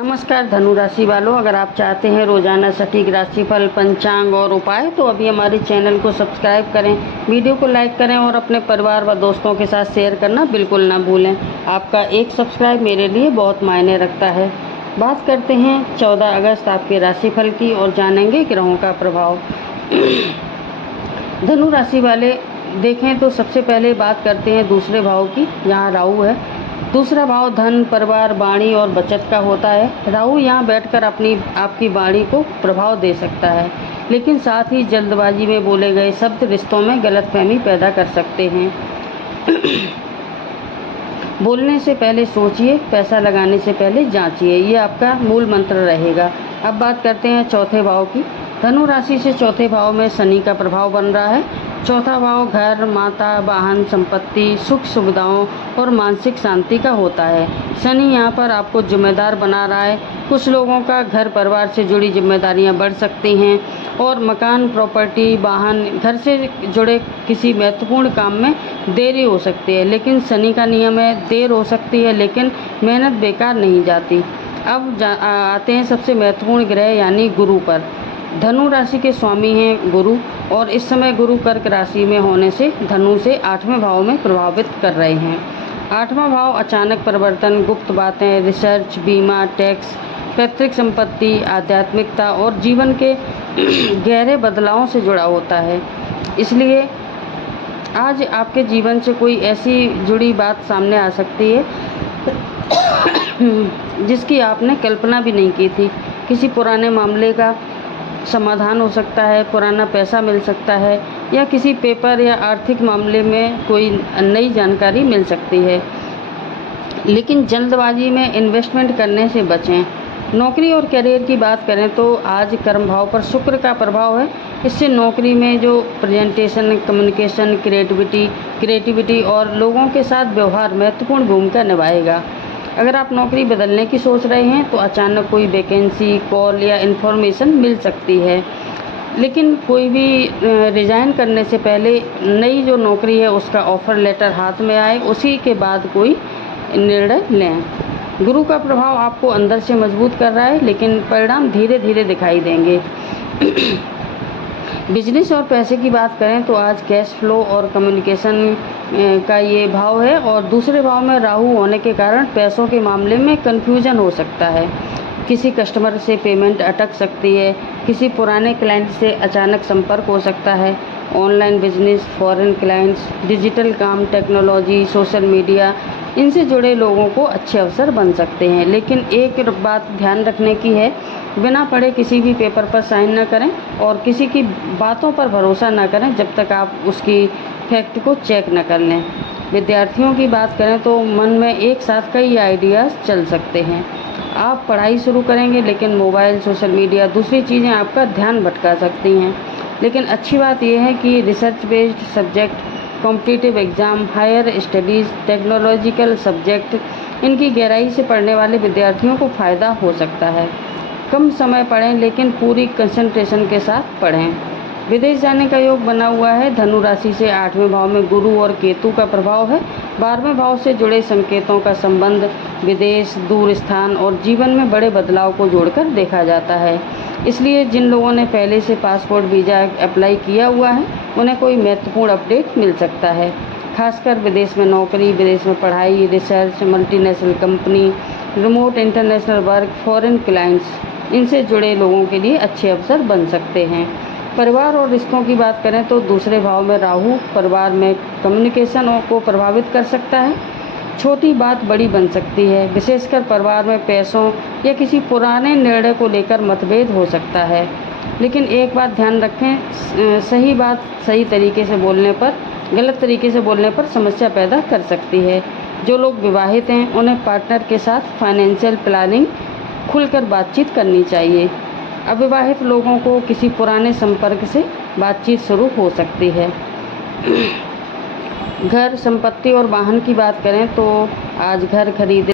नमस्कार धनु राशि वालों, अगर आप चाहते हैं रोजाना सटीक राशिफल, पंचांग और उपाय तो अभी हमारे चैनल को सब्सक्राइब करें, वीडियो को लाइक करें और अपने परिवार व दोस्तों के साथ शेयर करना बिल्कुल ना भूलें। आपका एक सब्सक्राइब मेरे लिए बहुत मायने रखता है। बात करते हैं 14 अगस्त आपके राशिफल की और जानेंगे ग्रहों का प्रभाव। धनु राशि वाले देखें तो सबसे पहले बात करते हैं दूसरे भाव की, जहाँ राहु है। दूसरा भाव धन, परिवार, वाणी और बचत का होता है। राहु यहाँ बैठकर आपकी वाणी को प्रभाव दे सकता है, लेकिन साथ ही जल्दबाजी में बोले गए शब्द रिश्तों में गलतफहमी पैदा कर सकते हैं। बोलने से पहले सोचिए, पैसा लगाने से पहले जांचिए, ये आपका मूल मंत्र रहेगा। अब बात करते हैं चौथे भाव की। धनु राशि से चौथे भाव में शनि का प्रभाव बन रहा है। चौथा भाव घर, माता, वाहन, संपत्ति, सुख सुविधाओं और मानसिक शांति का होता है। शनि यहाँ पर आपको जिम्मेदार बना रहा है। कुछ लोगों का घर परिवार से जुड़ी जिम्मेदारियाँ बढ़ सकती हैं और मकान, प्रॉपर्टी, वाहन, घर से जुड़े किसी महत्वपूर्ण काम में देरी हो सकती है। लेकिन शनि का नियम है, देर हो सकती है लेकिन मेहनत बेकार नहीं जाती। अब आते हैं सबसे महत्वपूर्ण ग्रह यानी गुरु पर। धनु राशि के स्वामी हैं गुरु, और इस समय गुरु कर्क राशि में होने से धनु से 8वें भाव में प्रभावित कर रहे हैं। 8वां भाव अचानक परिवर्तन, गुप्त बातें, रिसर्च, बीमा, टैक्स, पैतृक संपत्ति, आध्यात्मिकता और जीवन के गहरे बदलावों से जुड़ा होता है। इसलिए आज आपके जीवन से कोई ऐसी जुड़ी बात सामने आ सकती है जिसकी आपने कल्पना भी नहीं की थी। किसी पुराने मामले का समाधान हो सकता है, पुराना पैसा मिल सकता है या किसी पेपर या आर्थिक मामले में कोई नई जानकारी मिल सकती है। लेकिन जल्दबाजी में इन्वेस्टमेंट करने से बचें। नौकरी और करियर की बात करें तो आज कर्म भाव पर शुक्र का प्रभाव है। इससे नौकरी में जो प्रेजेंटेशन, कम्युनिकेशन, क्रिएटिविटी और लोगों के साथ व्यवहार महत्वपूर्ण भूमिका निभाएगा। अगर आप नौकरी बदलने की सोच रहे हैं तो अचानक कोई वैकेंसी, कॉल या इन्फॉर्मेशन मिल सकती है। लेकिन कोई भी रिज़ाइन करने से पहले नई जो नौकरी है उसका ऑफ़र लेटर हाथ में आए, उसी के बाद कोई निर्णय लें। गुरु का प्रभाव आपको अंदर से मजबूत कर रहा है, लेकिन परिणाम धीरे धीरे दिखाई देंगे। बिजनेस और पैसे की बात करें तो आज कैश फ्लो और कम्युनिकेशन का ये भाव है, और दूसरे भाव में राहु होने के कारण पैसों के मामले में कन्फ्यूजन हो सकता है। किसी कस्टमर से पेमेंट अटक सकती है, किसी पुराने क्लाइंट से अचानक संपर्क हो सकता है। Online business, foreign clients, digital काम, टेक्नोलॉजी, सोशल मीडिया, इनसे जुड़े लोगों को अच्छे अवसर बन सकते हैं। लेकिन एक बात ध्यान रखने की है, बिना पढ़े किसी भी पेपर पर साइन न करें और किसी की बातों पर भरोसा न करें जब तक आप उसकी फैक्ट को चेक न कर लें। विद्यार्थियों की बात करें तो मन में एक साथ कई आइडियाज़ चल सकते हैं। आप पढ़ाई शुरू करेंगे लेकिन मोबाइल, सोशल मीडिया, दूसरी चीज़ें आपका ध्यान भटका सकती हैं। लेकिन अच्छी बात यह है कि research based subject, competitive exam, higher studies, technological subject, इनकी गहराई से पढ़ने वाले विद्यार्थियों को फ़ायदा हो सकता है। कम समय पढ़ें लेकिन पूरी कंसंट्रेशन के साथ पढ़ें। विदेश जाने का योग बना हुआ है। धनु राशि से 8वें भाव में गुरु और केतु का प्रभाव है। 12वें भाव से जुड़े संकेतों का संबंध विदेश, दूर स्थान और जीवन में बड़े बदलाव को जोड़कर देखा जाता है। इसलिए जिन लोगों ने पहले से पासपोर्ट वीज़ा अप्लाई किया हुआ है उन्हें कोई महत्वपूर्ण अपडेट मिल सकता है। खासकर विदेश में नौकरी, विदेश में पढ़ाई, research, multinational company, remote international work, foreign clients, इनसे जुड़े लोगों के लिए अच्छे अवसर बन सकते हैं। परिवार और रिश्तों की बात करें तो दूसरे भाव में राहु परिवार में कम्युनिकेशन को प्रभावित कर सकता है। छोटी बात बड़ी बन सकती है, विशेषकर परिवार में पैसों या किसी पुराने निर्णय को लेकर मतभेद हो सकता है। लेकिन एक बात ध्यान रखें, सही बात सही तरीके से बोलने पर, गलत तरीके से बोलने पर समस्या पैदा कर सकती है। जो लोग विवाहित हैं उन्हें पार्टनर के साथ फाइनेंशियल प्लानिंग खुलकर बातचीत करनी चाहिए। अविवाहित लोगों को किसी पुराने संपर्क से बातचीत शुरू हो सकती है। घर, संपत्ति और वाहन की बात करें तो आज घर खरीदे